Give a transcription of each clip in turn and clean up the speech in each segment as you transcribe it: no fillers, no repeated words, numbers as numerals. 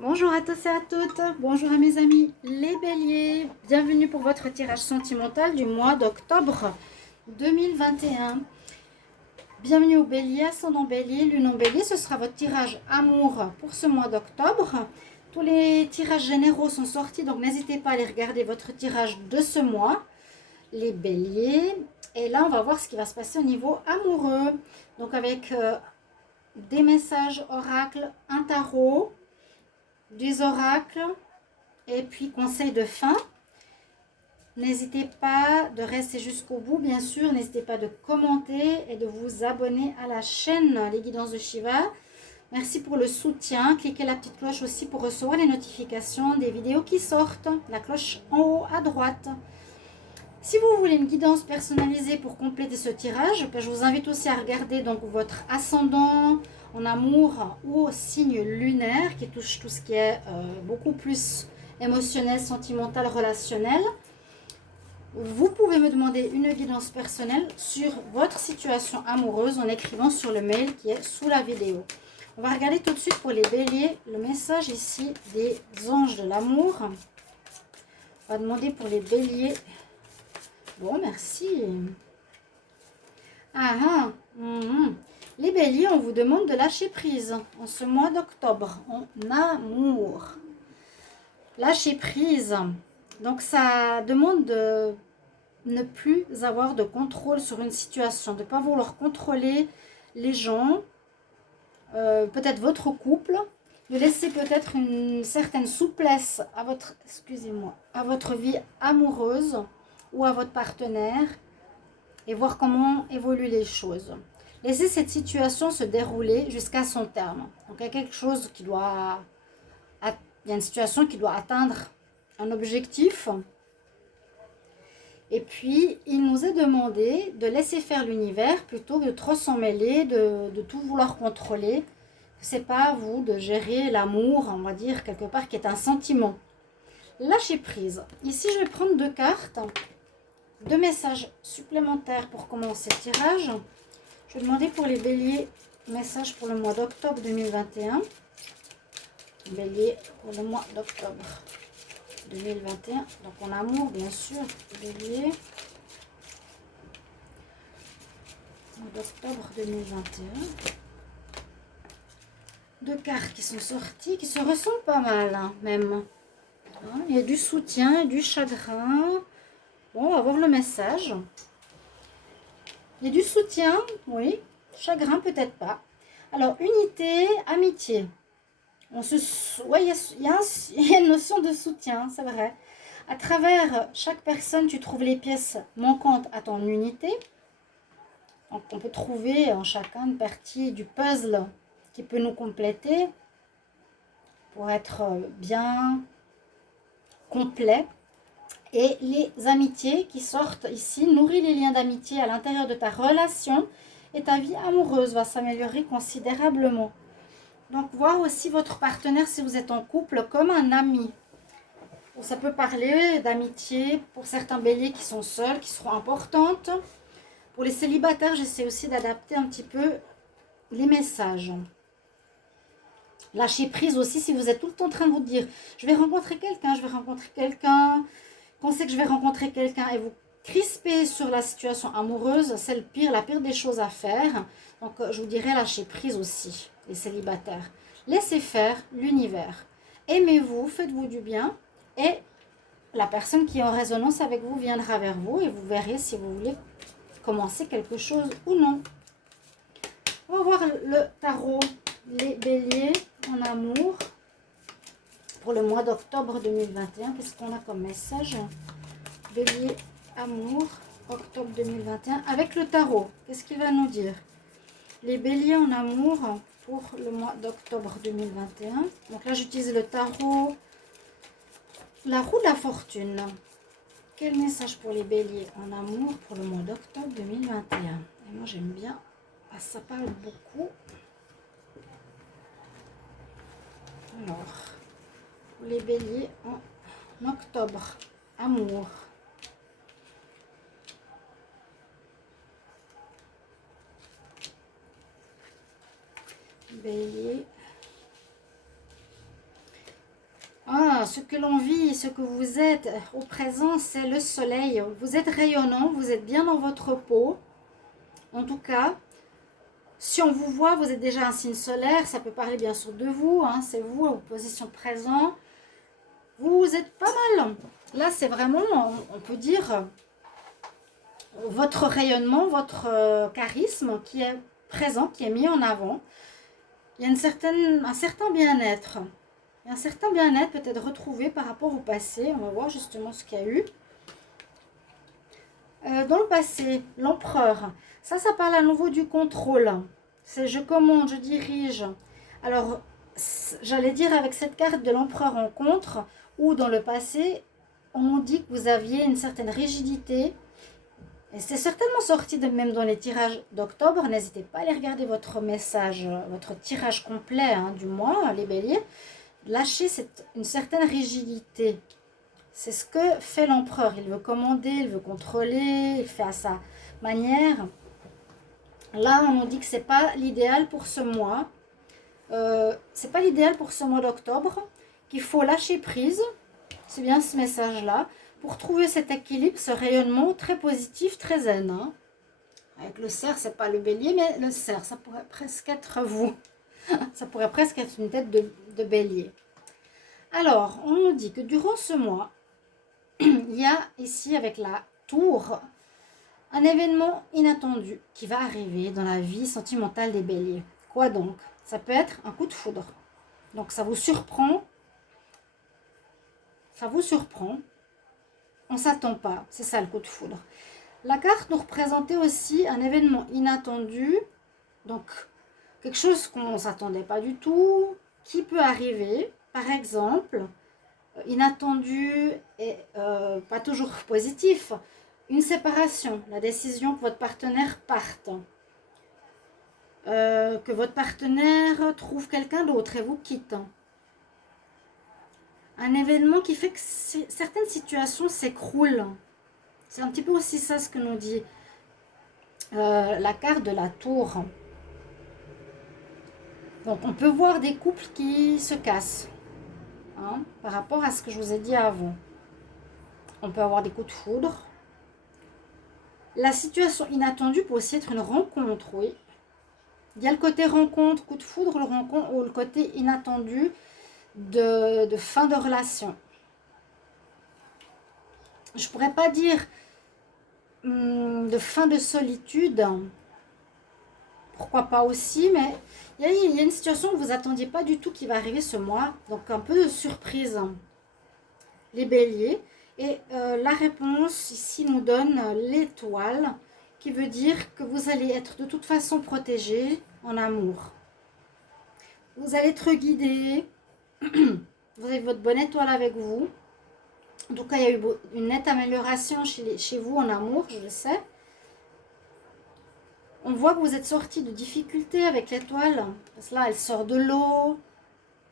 Bonjour à tous et à toutes, bonjour à mes amis les béliers, bienvenue pour votre tirage sentimental du mois d'octobre 2021. Bienvenue au bélier, ascendant bélier, lune en bélier, ce sera votre tirage amour pour ce mois d'octobre. Tous les tirages généraux sont sortis, donc n'hésitez pas à aller regarder votre tirage de ce mois, les béliers. Et là, on va voir ce qui va se passer au niveau amoureux. Donc avec des messages oracles, un tarot, des oracles et puis conseil de fin. N'hésitez pas de rester jusqu'au bout, bien sûr. N'hésitez pas de commenter et de vous abonner à la chaîne Les Guidances de Shiva. Merci pour le soutien. Cliquez la petite cloche aussi pour recevoir les notifications des vidéos qui sortent. La cloche en haut à droite. Si vous voulez une guidance personnalisée pour compléter ce tirage, je vous invite aussi à regarder donc votre ascendant en amour ou signe lunaire qui touche tout ce qui est beaucoup plus émotionnel, sentimental, relationnel. Vous pouvez me demander une guidance personnelle sur votre situation amoureuse en écrivant sur le mail qui est sous la vidéo. On va regarder tout de suite pour les béliers le message ici des anges de l'amour. On va demander pour les béliers. Bon, merci. Les béliers, on vous demande de lâcher prise en ce mois d'octobre, en amour. Lâcher prise. Donc, ça demande de ne plus avoir de contrôle sur une situation, de ne pas vouloir contrôler les gens, peut-être votre couple, de laisser peut-être une certaine souplesse à votre, à votre vie amoureuse ou à votre partenaire et voir comment évoluent les choses. Laissez cette situation se dérouler jusqu'à son terme. Donc il y a quelque chose qui doit... Il y a une situation qui doit atteindre un objectif. Et puis, il nous est demandé de laisser faire l'univers plutôt que de trop s'en mêler, de tout vouloir contrôler. Ce n'est pas à vous de gérer l'amour, on va dire, quelque part, qui est un sentiment. Lâchez prise. Ici, je vais prendre deux cartes. Deux messages supplémentaires pour commencer le tirage. Je vais demander pour les béliers, message pour le mois d'octobre 2021. Bélier pour le mois d'octobre 2021. Donc en amour, bien sûr, bélier. Mois d'octobre 2021. Deux cartes qui sont sorties, qui se ressemblent pas mal, hein, même. Hein, il y a du soutien, du chagrin. Bon, on va voir le message. Il y a du soutien, oui. Chagrin, peut-être pas. Alors, unité, amitié. Ouais, il y a une notion de soutien, c'est vrai. À travers chaque personne, tu trouves les pièces manquantes à ton unité. Donc, on peut trouver en chacun une partie du puzzle qui peut nous compléter pour être bien complet. Et les amitiés qui sortent ici, nourris les liens d'amitié à l'intérieur de ta relation et ta vie amoureuse va s'améliorer considérablement. Donc, voir aussi votre partenaire, si vous êtes en couple, comme un ami. Ça peut parler d'amitié pour certains béliers qui sont seuls, qui seront importantes. Pour les célibataires, j'essaie aussi d'adapter un petit peu les messages. Lâchez prise aussi si vous êtes tout le temps en train de vous dire « je vais rencontrer quelqu'un, je vais rencontrer quelqu'un ». Quand c'est que je vais rencontrer quelqu'un et vous crispez sur la situation amoureuse, c'est la pire des choses à faire. Donc, je vous dirais lâcher prise aussi, les célibataires. Laissez faire l'univers. Aimez-vous, faites-vous du bien et la personne qui est en résonance avec vous viendra vers vous et vous verrez si vous voulez commencer quelque chose ou non. On va voir le tarot, les béliers en amour. Pour le mois d'octobre 2021, qu'est-ce qu'on a comme message? Bélier, amour, octobre 2021. Avec le tarot, qu'est-ce qu'il va nous dire? Les béliers en amour pour le mois d'octobre 2021. Donc là, j'utilise le tarot, la roue de la fortune. Quel message pour les béliers en amour pour le mois d'octobre 2021? Et moi, j'aime bien, ça parle beaucoup. Alors... les béliers en octobre, amour. Bélier. Voilà, ce que l'on vit, ce que vous êtes au présent, c'est le soleil. Vous êtes rayonnant, vous êtes bien dans votre peau. En tout cas, si on vous voit, vous êtes déjà un signe solaire. Ça peut parler bien sûr de vous, hein, c'est vous en position présente. Vous êtes pas mal. Là, c'est vraiment, on peut dire, votre rayonnement, votre charisme qui est présent, qui est mis en avant. Il y a un certain bien-être. Un certain bien-être peut-être retrouvé par rapport au passé. On va voir justement ce qu'il y a eu. Dans le passé, l'empereur. Ça parle à nouveau du contrôle. C'est je commande, je dirige. Alors, j'allais dire avec cette carte de l'empereur en contre, ou dans le passé, on dit que vous aviez une certaine rigidité. Et c'est certainement sorti de même dans les tirages d'octobre. N'hésitez pas à aller regarder votre message, votre tirage complet du mois, les béliers. Lâcher une certaine rigidité. C'est ce que fait l'empereur. Il veut commander, il veut contrôler, il fait à sa manière. Là, on nous dit que ce n'est pas l'idéal pour ce mois. C'est pas l'idéal pour ce mois d'octobre, qu'il faut lâcher prise. C'est bien ce message-là. Pour trouver cet équilibre, ce rayonnement très positif, très zen. Hein. Avec le cerf, c'est pas le bélier, mais le cerf, ça pourrait presque être vous. Ça pourrait presque être une tête de bélier. Alors, on nous dit que durant ce mois, il y a ici avec la tour un événement inattendu qui va arriver dans la vie sentimentale des béliers. Quoi donc? Ça peut être un coup de foudre. Donc ça vous surprend. Ça vous surprend. On ne s'attend pas. C'est ça le coup de foudre. La carte nous représentait aussi un événement inattendu. Donc quelque chose qu'on ne s'attendait pas du tout. Qui peut arriver. Par exemple, inattendu et pas toujours positif. Une séparation. La décision que votre partenaire parte. Que votre partenaire trouve quelqu'un d'autre et vous quitte. Un événement qui fait que certaines situations s'écroulent. C'est un petit peu aussi ça ce que nous dit la carte de la tour. Donc on peut voir des couples qui se cassent par rapport à ce que je vous ai dit avant. On peut avoir des coups de foudre. La situation inattendue peut aussi être une rencontre, oui. Il y a le côté rencontre, coup de foudre, le rencontre ou le côté inattendu de fin de relation. Je ne pourrais pas dire de fin de solitude. Pourquoi pas aussi, mais il y a une situation que vous n'attendiez pas du tout qui va arriver ce mois. Donc un peu de surprise. Les béliers. Et la réponse ici nous donne l'étoile qui veut dire que vous allez être de toute façon protégé en amour. Vous allez être guidé. Vous avez votre bonne étoile avec vous. En tout cas, il y a eu une nette amélioration chez vous en amour, je le sais. On voit que vous êtes sorti de difficultés avec l'étoile. Parce que là, elle sort de l'eau.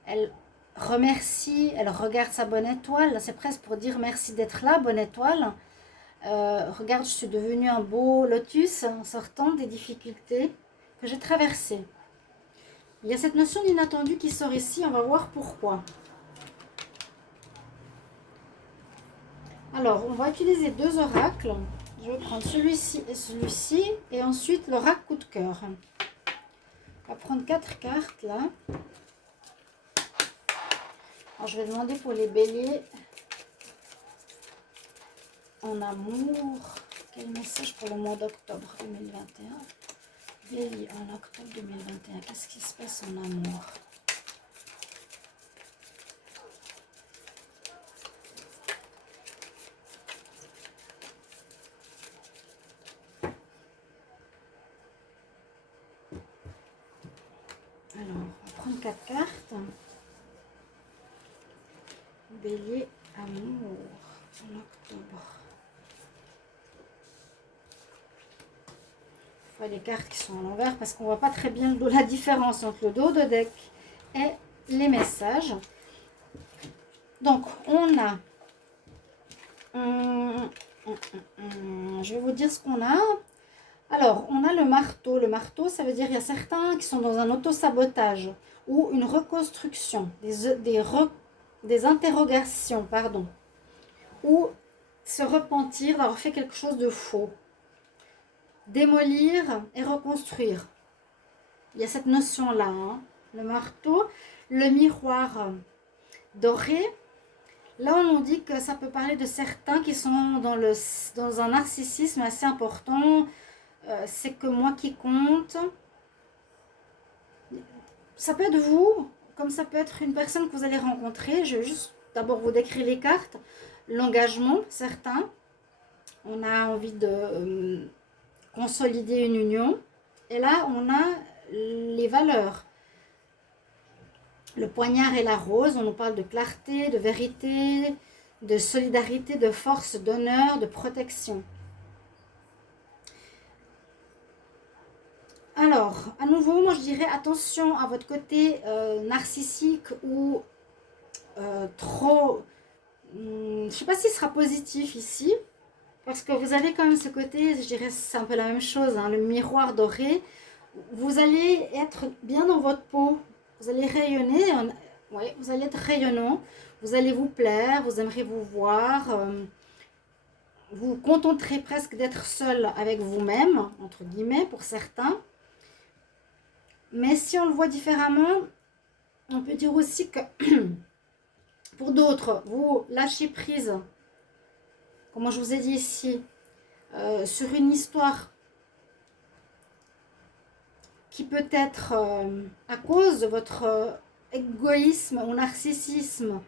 Elle remercie, elle regarde sa bonne étoile. C'est presque pour dire merci d'être là, bonne étoile. Regarde, je suis devenue un beau lotus en sortant des difficultés que j'ai traversées. Il y a cette notion d'inattendu qui sort ici. On va voir pourquoi. Alors, on va utiliser deux oracles. Je vais prendre celui-ci et celui-ci. Et ensuite, l'oracle coup de cœur. On va prendre 4 cartes, là. Alors, je vais demander pour les béliers en amour. Quel message pour le mois d'octobre 2021? Bélier en octobre 2021. Qu'est-ce qui se passe en amour? Alors, on va prendre 4 cartes. Bélier, amour, en octobre. Il faut les cartes qui sont à l'envers parce qu'on ne voit pas très bien la différence entre le dos de deck et les messages. Donc, on a... je vais vous dire ce qu'on a. Alors, on a le marteau. Le marteau, ça veut dire qu'il y a certains qui sont dans un auto-sabotage ou une reconstruction, des interrogations, pardon, ou se repentir d'avoir fait quelque chose de faux. Démolir et reconstruire. Il y a cette notion-là, hein. Le marteau, le miroir doré. Là, on nous dit que ça peut parler de certains qui sont dans un narcissisme assez important. C'est que moi qui compte. Ça peut être vous, comme ça peut être une personne que vous allez rencontrer. Je vais juste d'abord vous décrire les cartes. L'engagement, certains. On a envie de consolider une union. Et là, on a les valeurs. Le poignard et la rose, on nous parle de clarté, de vérité, de solidarité, de force, d'honneur, de protection. Alors, à nouveau, moi je dirais attention à votre côté narcissique ou trop... je ne sais pas s'il sera positif ici, parce que vous avez quand même ce côté, je dirais c'est un peu la même chose, hein, le miroir doré. Vous allez être bien dans votre peau, vous allez rayonner, ouais, vous allez être rayonnant, vous allez vous plaire, vous aimerez vous voir, vous vous contenterez presque d'être seul avec vous-même, entre guillemets, pour certains. Mais si on le voit différemment, on peut dire aussi que pour d'autres, vous lâchez prise, comme je vous ai dit ici, sur une histoire qui peut être à cause de votre égoïsme ou narcissisme,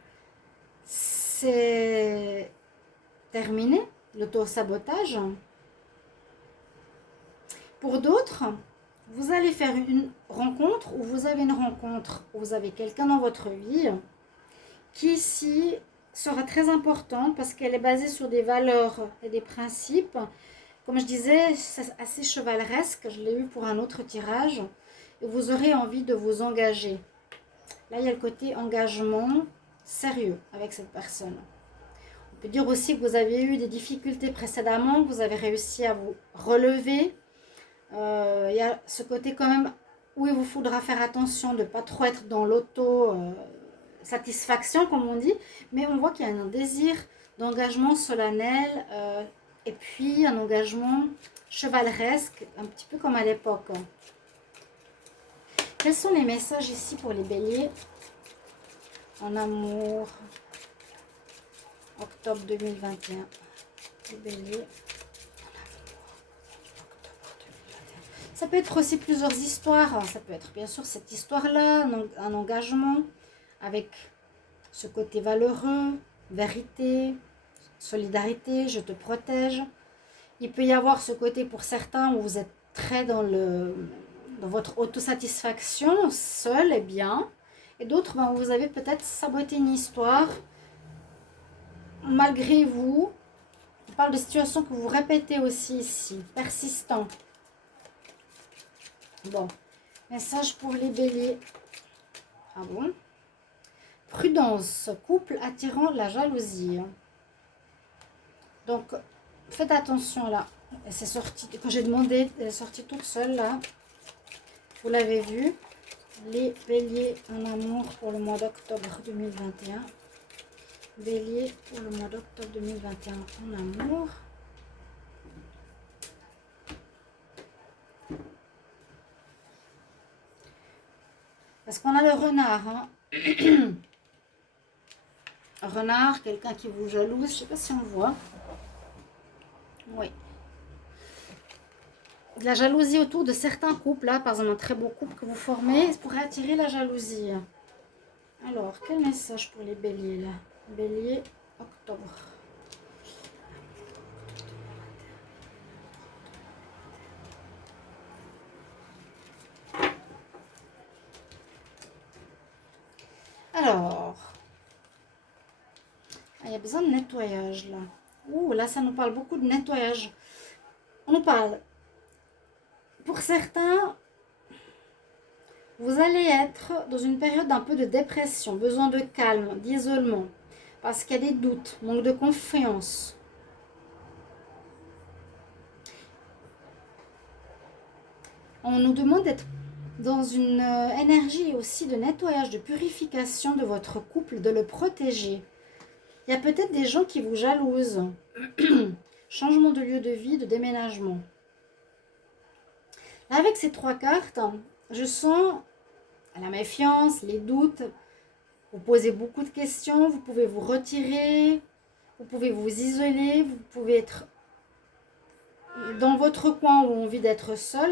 c'est terminé, l'auto-sabotage. Pour d'autres, vous allez faire une rencontre ou vous avez une rencontre où vous avez quelqu'un dans votre vie qui ici sera très importante parce qu'elle est basée sur des valeurs et des principes. Comme je disais, c'est assez chevaleresque, je l'ai eu pour un autre tirage. Et vous aurez envie de vous engager. Là, il y a le côté engagement sérieux avec cette personne. On peut dire aussi que vous avez eu des difficultés précédemment, que vous avez réussi à vous relever. Il y a ce côté quand même où il vous faudra faire attention de ne pas trop être dans l'auto-satisfaction, comme on dit. Mais on voit qu'il y a un désir d'engagement solennel et puis un engagement chevaleresque, un petit peu comme à l'époque. Quels sont les messages ici pour les béliers en amour, octobre 2021. Les béliers. Ça peut être aussi plusieurs histoires. Ça peut être bien sûr cette histoire-là, un engagement avec ce côté valeureux, vérité, solidarité, je te protège. Il peut y avoir ce côté pour certains où vous êtes très dans votre autosatisfaction, seul et bien. Et d'autres, où vous avez peut-être saboté une histoire malgré vous. On parle de situations que vous répétez aussi ici, persistant. Bon, message pour les béliers. Ah bon? Prudence, couple attirant la jalousie. Donc, faites attention là. C'est sorti, quand j'ai demandé, elle est sortie toute seule là. Vous l'avez vu. Les béliers en amour pour le mois d'octobre 2021. Bélier pour le mois d'octobre 2021 en amour. Parce qu'on a le renard. Hein. Renard, quelqu'un qui vous jalouse. Je ne sais pas si on le voit. Oui. De la jalousie autour de certains couples. Là, par exemple, un très beau couple que vous formez, ça pourrait attirer la jalousie. Alors, quel message pour les béliers là? Bélier, octobre. Alors, il y a besoin de nettoyage là. Ouh, là, ça nous parle beaucoup de nettoyage. On nous parle, pour certains, vous allez être dans une période d'un peu de dépression, besoin de calme, d'isolement, parce qu'il y a des doutes, manque de confiance. On nous demande d'être dans une énergie aussi de nettoyage, de purification de votre couple, de le protéger. Il y a peut-être des gens qui vous jalousent. Changement de lieu de vie, de déménagement. Là, avec ces 3 cartes, je sens la méfiance, les doutes. Vous posez beaucoup de questions, vous pouvez vous retirer, vous pouvez vous isoler, vous pouvez être dans votre coin où on vit d'être seul.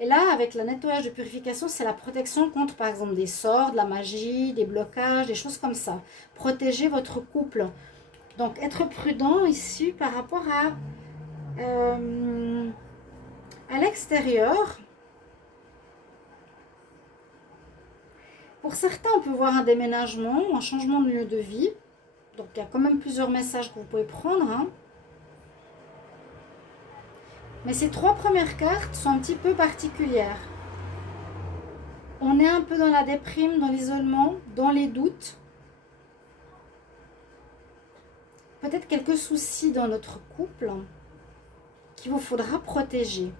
Et là, avec le nettoyage de purification, c'est la protection contre, par exemple, des sorts, de la magie, des blocages, des choses comme ça. Protéger votre couple. Donc, être prudent ici par rapport à l'extérieur. Pour certains, on peut voir un déménagement, un changement de lieu de vie. Donc, il y a quand même plusieurs messages que vous pouvez prendre. Hein. Mais ces 3 premières cartes sont un petit peu particulières. On est un peu dans la déprime, dans l'isolement, dans les doutes. Peut-être quelques soucis dans notre couple qu'il vous faudra protéger.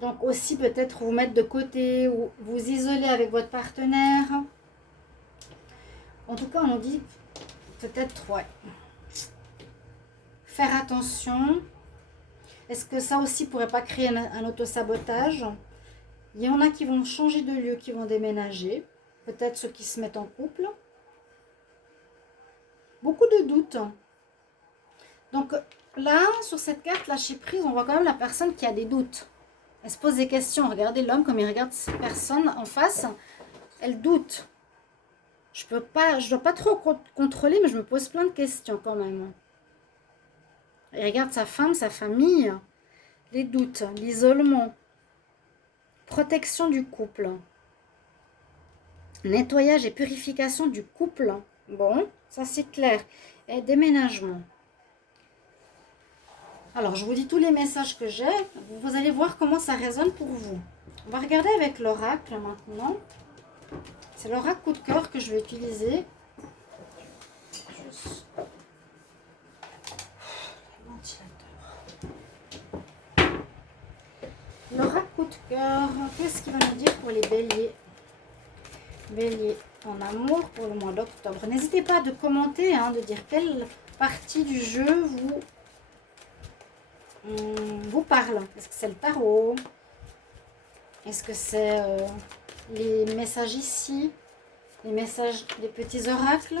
Donc aussi peut-être vous mettre de côté ou vous isoler avec votre partenaire. En tout cas, on nous dit peut-être, ouais. Faire attention. Est-ce que ça aussi pourrait pas créer un autosabotage? Il y en a qui vont changer de lieu, qui vont déménager. Peut-être ceux qui se mettent en couple. Beaucoup de doutes. Donc là, sur cette carte lâcher prise, on voit quand même la personne qui a des doutes. Elle se pose des questions. Regardez l'homme comme il regarde cette personne en face. Elle doute. Je dois pas trop contrôler, mais je me pose plein de questions quand même. Il regarde sa femme, sa famille. Les doutes, l'isolement. Protection du couple. Nettoyage et purification du couple. Bon, ça c'est clair. Et déménagement. Alors, je vous dis tous les messages que j'ai. Vous allez voir comment ça résonne pour vous. On va regarder avec l'oracle maintenant. C'est l'oracle coup de cœur que je vais utiliser. L'oracle coup de cœur, qu'est-ce qu'il va nous dire pour les béliers? Bélier en amour pour le mois d'octobre. N'hésitez pas de commenter, de dire quelle partie du jeu vous parle. Est-ce que c'est le tarot? Est-ce que c'est les messages ici? Les messages des petits oracles?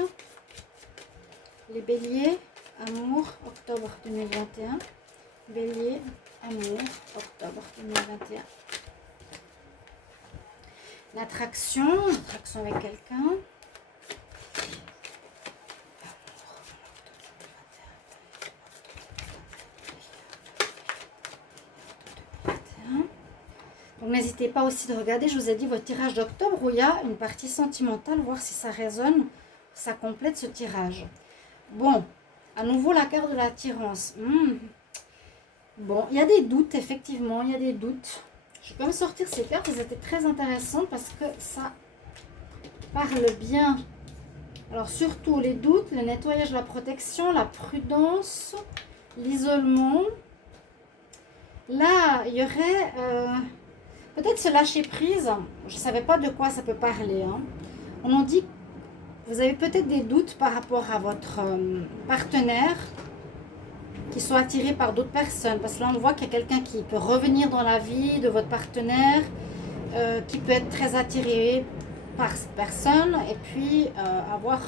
Les béliers, amour, octobre 2021. Bélier, amour, octobre 2021. L'attraction avec quelqu'un. Donc n'hésitez pas aussi de regarder, je vous ai dit, votre tirage d'octobre où il y a une partie sentimentale, voir si ça résonne, ça complète ce tirage. Bon, à nouveau la carte de l'attirance. Bon, il y a des doutes, effectivement, il y a des doutes. Je vais quand même sortir ces cartes, elles étaient très intéressantes parce que ça parle bien. Alors surtout les doutes, le nettoyage, la protection, la prudence, l'isolement. Là, il y aurait peut-être ce lâcher prise. Je ne savais pas de quoi ça peut parler. On nous dit que vous avez peut-être des doutes par rapport à votre partenaire qui sont attirés par d'autres personnes. Parce que là, on voit qu'il y a quelqu'un qui peut revenir dans la vie de votre partenaire, qui peut être très attiré par cette personne et puis avoir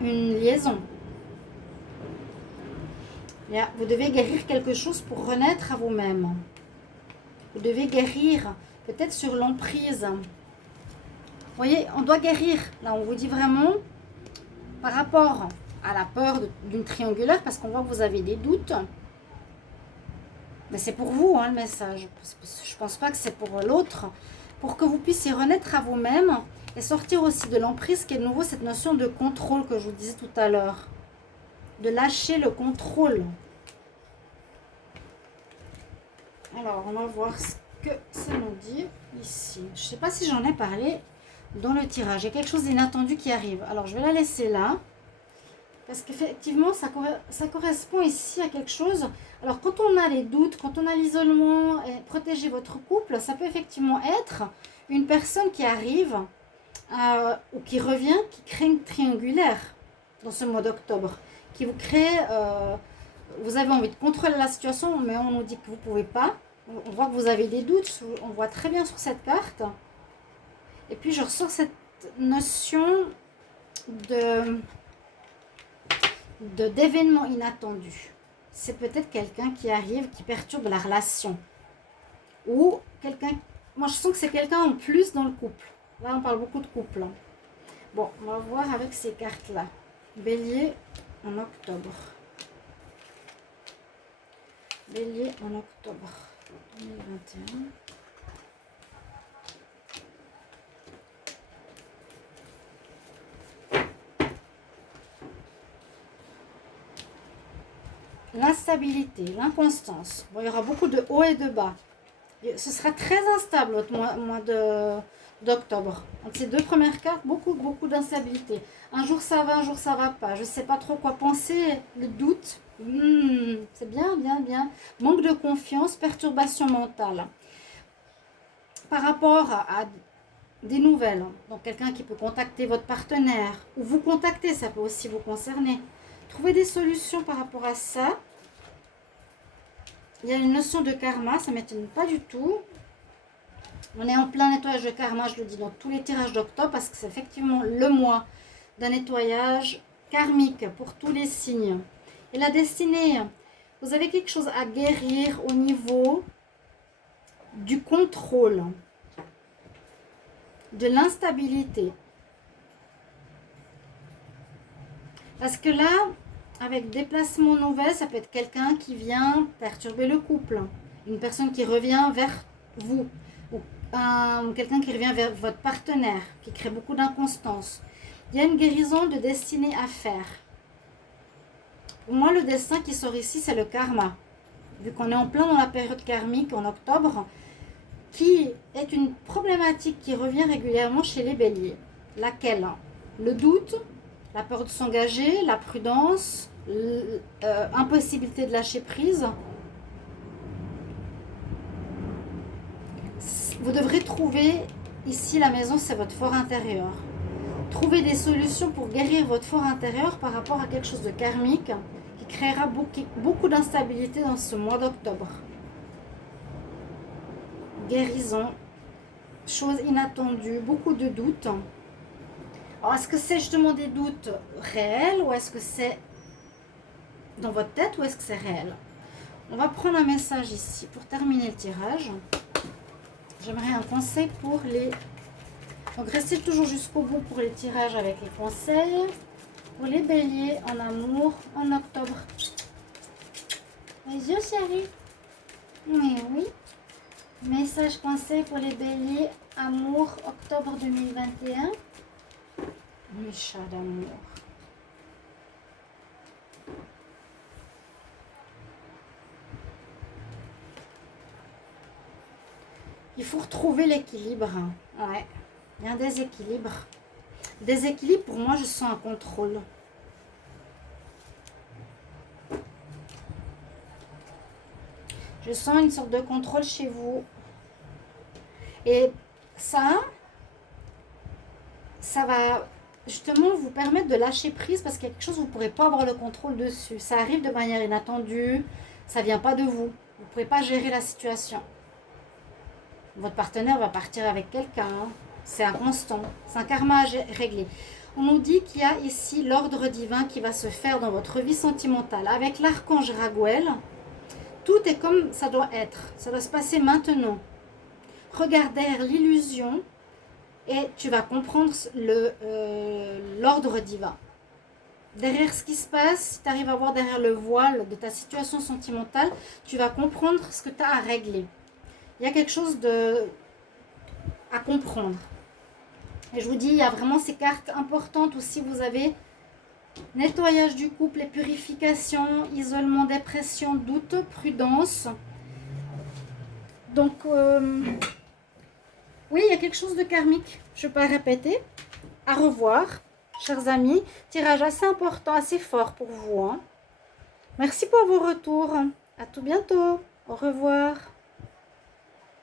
une liaison. Vous devez guérir quelque chose pour renaître à vous-même. Vous devez guérir peut-être sur l'emprise. Vous voyez, on doit guérir. Là, on vous dit vraiment par rapport à la peur d'une triangulaire, parce qu'on voit que vous avez des doutes. Mais c'est pour vous, le message. Je ne pense pas que c'est pour l'autre. Pour que vous puissiez renaître à vous-même et sortir aussi de l'emprise, qui est de nouveau cette notion de contrôle que je vous disais tout à l'heure. De lâcher le contrôle. Alors, on va voir ce que ça nous dit ici. Je ne sais pas si j'en ai parlé dans le tirage. Il y a quelque chose d'inattendu qui arrive. Alors, je vais la laisser là. Parce qu'effectivement, ça correspond ici à quelque chose. Alors, quand on a les doutes, quand on a l'isolement et protéger votre couple, ça peut effectivement être une personne qui arrive ou qui revient, qui crée une triangulaire dans ce mois d'octobre, qui vous crée, vous avez envie de contrôler la situation, mais on nous dit que vous ne pouvez pas. On voit que vous avez des doutes, on voit très bien sur cette carte. Et puis je ressors cette notion d'événements inattendus. C'est peut-être quelqu'un qui arrive, qui perturbe la relation. Ou quelqu'un, moi je sens que c'est quelqu'un en plus dans le couple. Là on parle beaucoup de couple. Bon, on va voir avec ces cartes-là. Bélier en octobre. Bélier en octobre 2021. L'instabilité, l'inconstance. Bon, il y aura beaucoup de hauts et de bas. Ce sera très instable votre mois d'octobre. Entre ces deux premières cartes, beaucoup d'instabilité. Un jour ça va, un jour ça va pas. Je ne sais pas trop quoi penser. Le doute, c'est bien. Manque de confiance, perturbation mentale. Par rapport à des nouvelles, donc quelqu'un qui peut contacter votre partenaire, ou vous contacter, ça peut aussi vous concerner. Trouver des solutions par rapport à ça. Il y a une notion de karma, ça ne m'étonne pas du tout. On est en plein nettoyage de karma, je le dis dans tous les tirages d'octobre, parce que c'est effectivement le mois d'un nettoyage karmique pour tous les signes. Et la destinée, vous avez quelque chose à guérir au niveau du contrôle, de l'instabilité. Parce que là, avec déplacement nouvel, ça peut être quelqu'un qui vient perturber le couple. Une personne qui revient vers vous. Ou quelqu'un qui revient vers votre partenaire, qui crée beaucoup d'inconstance. Il y a une guérison de destinée à faire. Pour moi, le destin qui sort ici, c'est le karma. Vu qu'on est en plein dans la période karmique, en octobre, qui est une problématique qui revient régulièrement chez les béliers. Laquelle? Le doute, la peur de s'engager, la prudence, impossibilité de lâcher prise. Vous devrez trouver, ici la maison c'est votre fort intérieur. Trouver des solutions pour guérir votre fort intérieur par rapport à quelque chose de karmique qui créera beaucoup d'instabilité dans ce mois d'octobre. Guérison, choses inattendues, beaucoup de doutes. Alors, est-ce que c'est justement des doutes réels ou est-ce que c'est dans votre tête ou est-ce que c'est réel? On va prendre un message ici pour terminer le tirage. J'aimerais un conseil pour les... Donc, restez toujours jusqu'au bout pour les tirages avec les conseils. Pour les béliers en amour en octobre. Les yeux chéris. Oui. Message conseil pour les béliers amour octobre 2021. Le chat d'amour. Il faut retrouver l'équilibre. Ouais. Il y a un déséquilibre. Déséquilibre, pour moi, je sens un contrôle. Je sens une sorte de contrôle chez vous. Et ça va justement vous permettre de lâcher prise parce qu'il y a quelque chose où vous ne pourrez pas avoir le contrôle dessus. Ça arrive de manière inattendue, ça ne vient pas de vous. Vous ne pourrez pas gérer la situation. Votre partenaire va partir avec quelqu'un. C'est inconstant. C'est un karma à régler. On nous dit qu'il y a ici l'ordre divin qui va se faire dans votre vie sentimentale. Avec l'archange Raguel, tout est comme ça doit être. Ça doit se passer maintenant. Regarde derrière l'illusion et tu vas comprendre l'ordre divin. Derrière ce qui se passe, si tu arrives à voir derrière le voile de ta situation sentimentale, tu vas comprendre ce que tu as à régler. Il y a quelque chose à comprendre. Et je vous dis, il y a vraiment ces cartes importantes aussi. Vous avez nettoyage du couple et purification, isolement, dépression, doute, prudence. Donc, oui, il y a quelque chose de karmique. Je ne vais pas répéter. À revoir. chers amis. Tirage assez important, assez fort pour vous, hein. Merci pour vos retours. À tout bientôt. Au revoir.